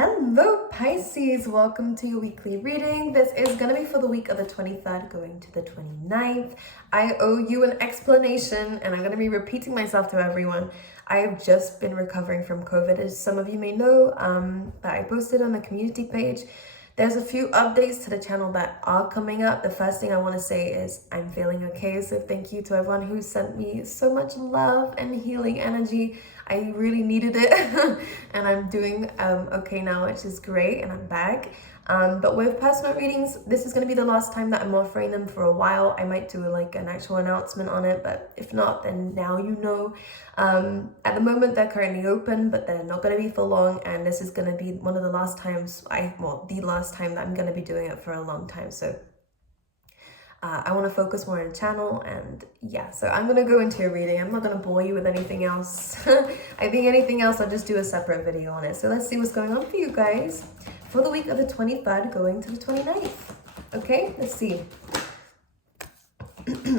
Hello Pisces, welcome to your weekly reading. This is going to be for the week of the 23rd going to the 29th. I owe you an explanation and I'm going to be repeating myself to everyone. I have just been recovering from COVID, as some of you may know, that I posted on the community page. There's a few updates to the channel that are coming up. The first thing I want to say is I'm feeling okay. So thank you to everyone who sent me so much love and healing energy. I really needed it and I'm doing okay now, which is great, and I'm back. But with personal readings, this is going to be the last time that I'm offering them for a while. I might do like an actual announcement on it, but if not, then now you know. At the moment, they're currently open, but they're not going to be for long, and this is going to be one of the last times, the last time that I'm going to be doing it for a long time. So I want to focus more on the channel, and yeah, so I'm going to go into your reading. I'm not going to bore you with anything else. I think anything else, I'll just do a separate video on it. So let's see what's going on for you guys for the week of the 23rd going to the 29th. Okay, let's see.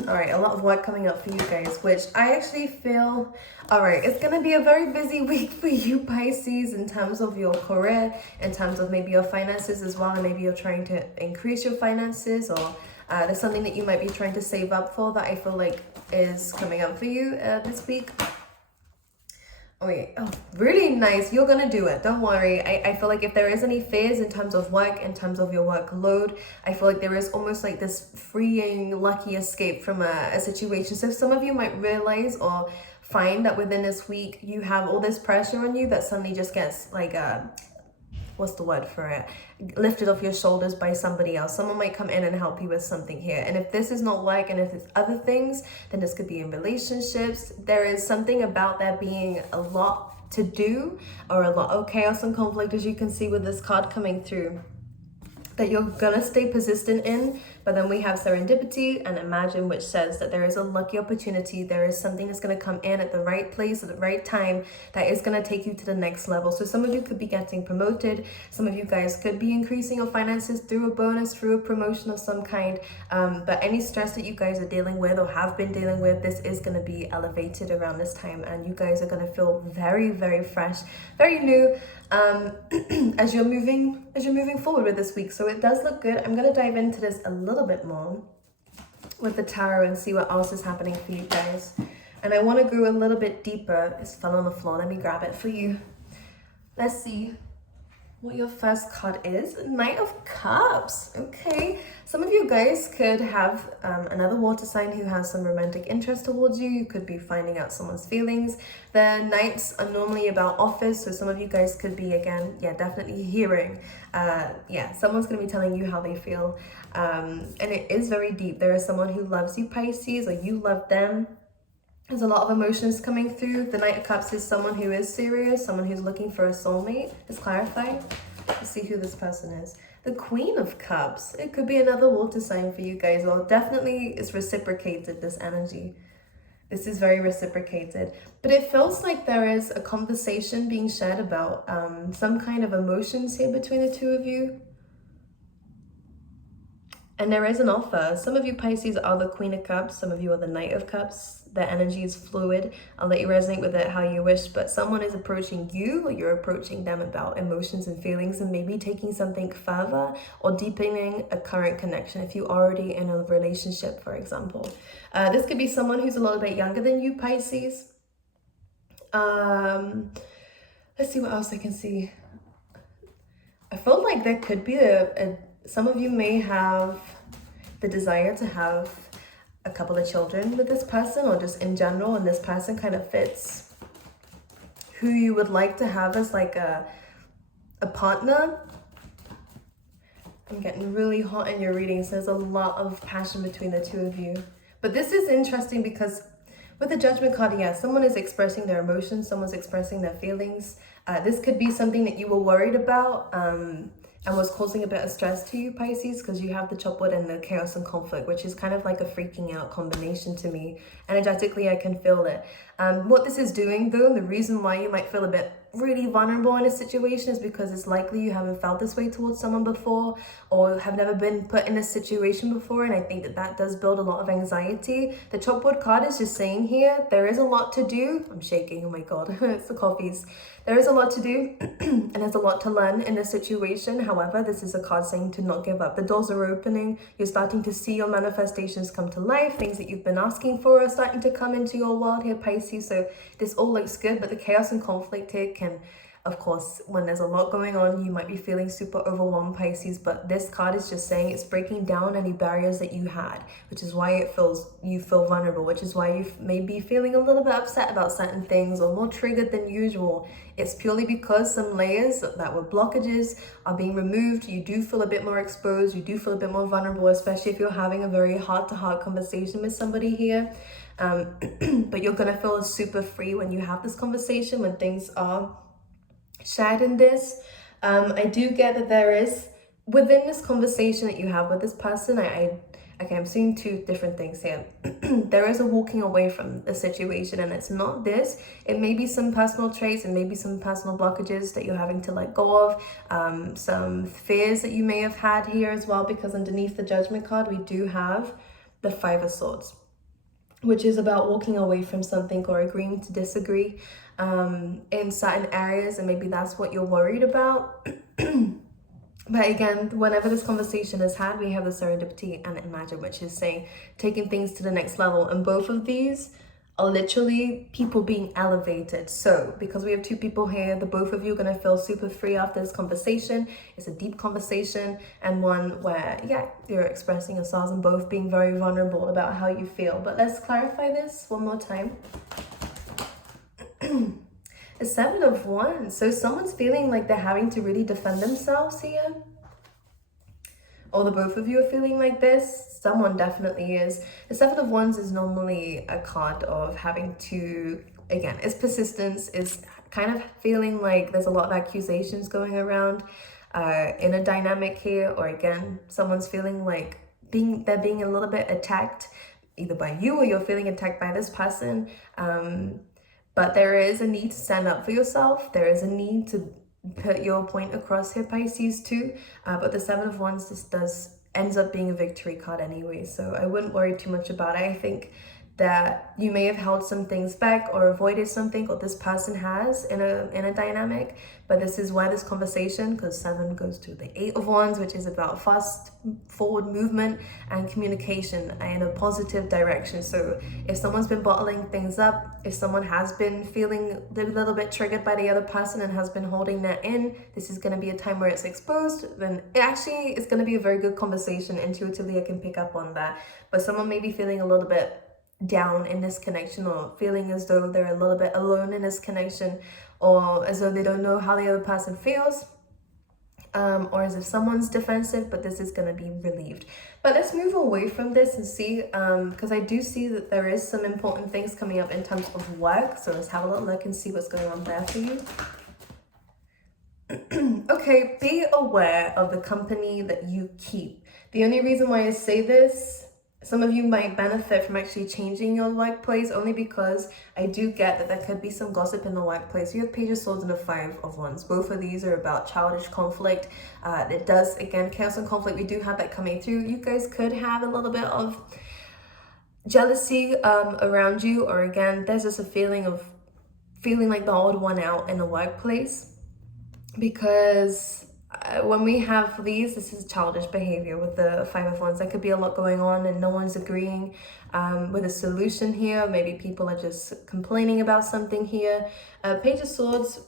All right, a lot of work coming up for you guys, which I actually feel, all right, it's going to be a very busy week for you Pisces in terms of your career, in terms of maybe your finances as well, and maybe you're trying to increase your finances, or there's something that you might be trying to save up for that I feel like is coming up for you this week. Oh, really nice. You're gonna do it. Don't worry. I feel like if there is any fears in terms of work, in terms of your workload, I feel like there is almost like this freeing, lucky escape from a situation. So some of you might realize or find that within this week, you have all this pressure on you that suddenly just gets like what's the word for it? Lifted off your shoulders by somebody else. Someone might come in and help you with something here. And if this is not work, and if it's other things, then this could be in relationships. There is something about there being a lot to do, or a lot of chaos and conflict, as you can see with this card coming through, that you're gonna stay persistent in. But then we have serendipity and imagine, which says that there is a lucky opportunity. There is something that's going to come in at the right place at the right time that is going to take you to the next level. So some of you could be getting promoted. Some of you guys could be increasing your finances through a bonus, through a promotion of some kind. But any stress that you guys are dealing with or have been dealing with, this is going to be elevated around this time. And you guys are going to feel very, very fresh, very new as you're moving forward with this week. So it does look good. I'm going to dive into this a little bit more with the tarot and see what else is happening for you guys. And I want to go a little bit deeper. It's fell on the floor. Let me grab it for you. Let's see what your first card is. Knight of Cups. Okay, some of you guys could have another water sign who has some romantic interest towards you. You could be finding out someone's feelings. The Knights are normally about offers, so some of you guys could be, again, definitely hearing someone's going to be telling you how they feel, and it is very deep. There is someone who loves you, Pisces, or you love them. There's a lot of emotions coming through. The Knight of Cups is someone who is serious, someone who's looking for a soulmate. Let's clarify. Let's see who this person is. The Queen of Cups. It could be another water sign for you guys, or definitely it's reciprocated, this energy. This is very reciprocated. But it feels like there is a conversation being shared about some kind of emotions here between the two of you. And there is an offer. Some of you Pisces are the Queen of Cups. Some of you are the Knight of Cups. The energy is fluid. I'll let you resonate with it how you wish. But someone is approaching you, or you're approaching them about emotions and feelings, and maybe taking something further or deepening a current connection if you're already in a relationship, for example. This could be someone who's a little bit younger than you, Pisces. Let's see what else I can see. I felt like there could be some of you may have the desire to have a couple of children with this person, or just in general, and this person kind of fits who you would like to have as like a partner. I'm getting really hot in your readings. There's a lot of passion between the two of you. But this is interesting because with the Judgment card, someone is expressing their emotions, someone's expressing their feelings. This could be something that you were worried about and was causing a bit of stress to you, Pisces, because you have the chopwood and the chaos and conflict, which is kind of like a freaking out combination to me. Energetically, I can feel it. What this is doing, though, the reason why you might feel a bit really vulnerable in a situation is because it's likely you haven't felt this way towards someone before, or have never been put in a situation before, and I think that that does build a lot of anxiety. The chalkboard card is just saying here, there is a lot to do. I'm shaking, oh my god, it's the coffees. There is a lot to do and there's a lot to learn in this situation. However, this is a card saying to not give up. The doors are opening. You're starting to see your manifestations come to life. Things that you've been asking for are starting to come into your world here, Pisces. So this all looks good, but the chaos and conflict here can, of course, when there's a lot going on, you might be feeling super overwhelmed, Pisces, but this card is just saying it's breaking down any barriers that you had, which is why you feel vulnerable, which is why you may be feeling a little bit upset about certain things or more triggered than usual. It's purely because some layers that were blockages are being removed. You do feel a bit more exposed. You do feel a bit more vulnerable, especially if you're having a very heart-to-heart conversation with somebody here. But you're going to feel super free when you have this conversation, when things are shared in this. I do get that there is, within this conversation that you have with this person, okay, I'm seeing two different things here. There is a walking away from the situation, and it's not this. It may be some personal traits and maybe some personal blockages that you're having to let go of, some fears that you may have had here as well, because underneath the Judgment card, we do have the Five of Swords, which is about walking away from something or agreeing to disagree in certain areas, and maybe that's what you're worried about. But again, whenever this conversation is had, we have the Serendipity and Imagine, which is saying taking things to the next level. And both of these are literally people being elevated. So because we have two people here, the both of you are going to feel super free after this conversation. It's a deep conversation, and one where, yeah, you're expressing yourselves and both being very vulnerable about how you feel. But let's clarify this one more time. The Seven of Wands. So someone's feeling like they're having to really defend themselves here. Or the both of you are feeling like this. Someone definitely is. The Seven of Wands is normally a card of having to, again, it's persistence. It's kind of feeling like there's a lot of accusations going around in a dynamic here. Or again, someone's feeling like they're being a little bit attacked, either by you or you're feeling attacked by this person. But there is a need to stand up for yourself. There is a need to put your point across here, Pisces, too. But the Seven of Wands ends up being a victory card anyway. So I wouldn't worry too much about it. I think that you may have held some things back or avoided something, or this person has in a dynamic. But this is why this conversation, because 7 goes to the 8 of Wands, which is about fast forward movement and communication in a positive direction. So if someone's been bottling things up, if someone has been feeling a little bit triggered by the other person and has been holding that in, this is going to be a time where it's exposed. Then it actually is going to be a very good conversation. Intuitively, I can pick up on that. But someone may be feeling a little bit down in this connection, or feeling as though they're a little bit alone in this connection, or as though they don't know how the other person feels, or as if someone's defensive, but this is going to be relieved. But let's move away from this and see, because I do see that there is some important things coming up in terms of work. So let's have a little look and see what's going on there for you. Okay, be aware of the company that you keep. The only reason why I say this, some of you might benefit from actually changing your workplace, only because I do get that there could be some gossip in the workplace. You have Page of Swords and the 5 of Wands. Both of these are about childish conflict. It does, again, chaos and conflict. We do have that coming through. You guys could have a little bit of jealousy around you, or again, there's just a feeling of feeling like the odd one out in the workplace, because when we have these, this is childish behavior with the 5 of Wands. There could be a lot going on and no one's agreeing with a solution here. Maybe people are just complaining about something here. Page of Swords,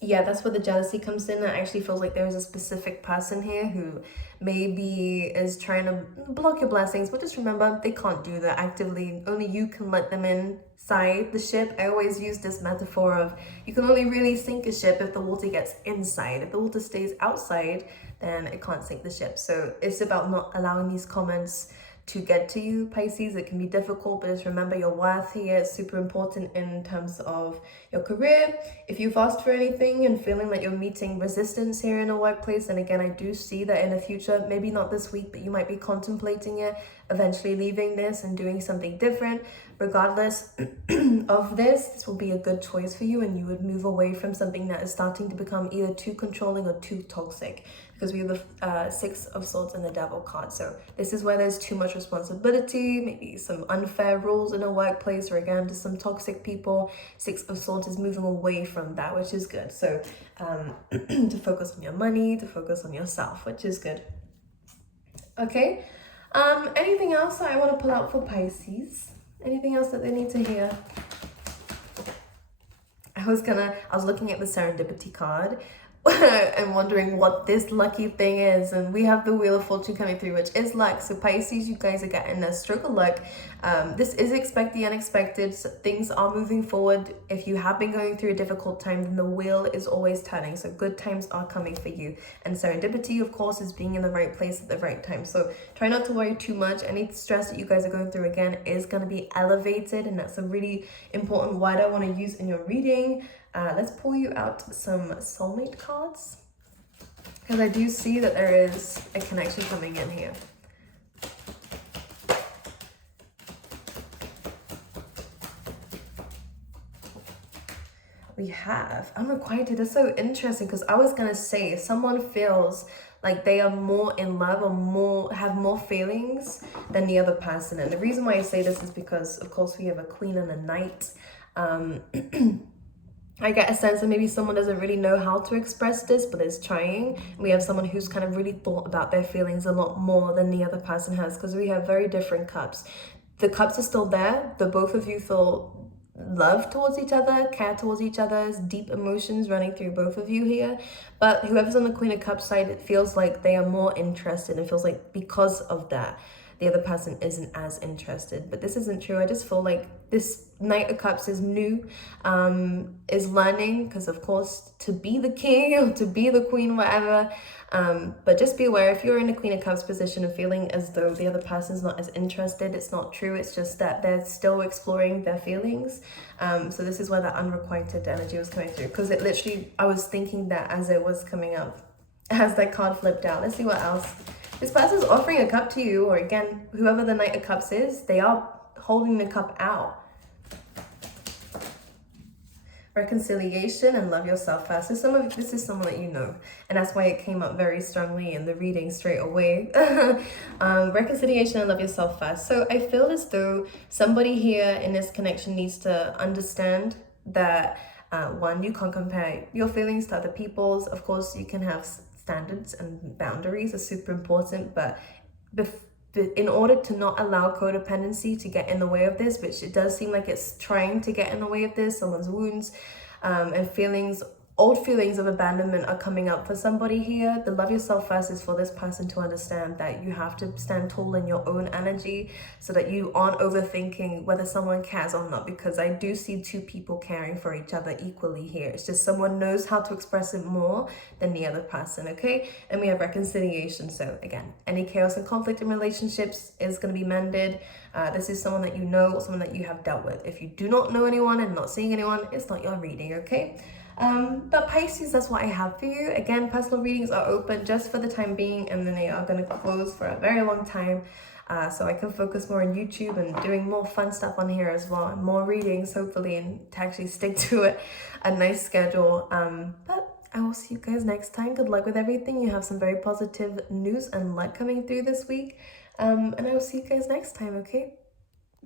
yeah, that's where the jealousy comes in. It actually feels like there is a specific person here who maybe is trying to block your blessings, but just remember, they can't do that actively. Only you can let them inside the ship. I always use this metaphor of you can only really sink a ship if the water gets inside. If the water stays outside, then it can't sink the ship. So it's about not allowing these comments to get to you, Pisces. It can be difficult, but just remember your worth here. It's super important in terms of your career. If you've asked for anything and feeling like you're meeting resistance here in a workplace, and again, I do see that in the future, maybe not this week, but you might be contemplating it, eventually leaving this and doing something different. regardless of this will be a good choice for you, and you would move away from something that is starting to become either too controlling or too toxic, because we have the Six of Swords and the Devil card. So this is where there's too much responsibility, maybe some unfair rules in a workplace, or again, just some toxic people. Six of Swords is moving away from that, which is good. So to focus on your money, to focus on yourself, which is good. Okay, anything else that I want to pull out for Pisces? Anything else that they need to hear? I was looking at the serendipity card and wondering what this lucky thing is, and we have the Wheel of Fortune coming through, which is luck. So Pisces, you guys are getting a stroke of luck. This is expect the unexpected. So things are moving forward. If you have been going through a difficult time, then the wheel is always turning, so good times are coming for you. And serendipity, of course, is being in the right place at the right time. So try not to worry too much. Any stress that you guys are going through, again, is going to be elevated, and that's a really important word I want to use in your reading. Let's pull you out some soulmate cards, because I do see that there is a connection coming in here. We have unrequited. That's so interesting, because I was gonna say, if someone feels like they are more in love or have more feelings than the other person, and the reason why I say this is because, of course, we have a Queen and a Knight. I get a sense that maybe someone doesn't really know how to express this, but is trying. We have someone who's kind of really thought about their feelings a lot more than the other person has, because we have very different cups. The cups are still there. The both of you feel love towards each other, care towards each other, deep emotions running through both of you here. But whoever's on the Queen of Cups side, it feels like they are more interested. It feels like because of that, the other person isn't as interested. But this isn't true. I just feel like this Knight of Cups is new, is learning, because of course, to be the king or to be the queen, whatever. But just be aware, if you're in a Queen of Cups position and feeling as though the other person's not as interested, it's not true. It's just that they're still exploring their feelings. So this is where that unrequited energy was coming through, because it literally, I was thinking that as it was coming up, as that card flipped out. Let's see what else. This person's offering a cup to you, or again, whoever the Knight of Cups is, they are holding the cup out. Reconciliation and love yourself first. So this is someone that you know, and that's why it came up very strongly in the reading straight away. Reconciliation and love yourself first. So I feel as though somebody here in this connection needs to understand that one, you can't compare your feelings to other people's. Of course, you can have standards and boundaries are super important, but in order to not allow codependency to get in the way of this, which it does seem like it's trying to get in the way of this, someone's wounds and feelings, old feelings of abandonment are coming up for somebody here. The love yourself first is for this person to understand that you have to stand tall in your own energy, so that you aren't overthinking whether someone cares or not, because I do see two people caring for each other equally here. It's just someone knows how to express it more than the other person, okay? And we have reconciliation. So again, any chaos and conflict in relationships is going to be mended. This is someone that you know, or someone that you have dealt with. If you do not know anyone and not seeing anyone, it's not your reading, okay? But Pisces, that's what I have for you. Again, personal readings are open just for the time being, and then they are going to close for a very long time, so I can focus more on YouTube and doing more fun stuff on here as well, and more readings hopefully, and to actually stick to a nice schedule. But I will see you guys next time. Good luck with everything. You have some very positive news and luck coming through this week, and I will see you guys next time. Okay,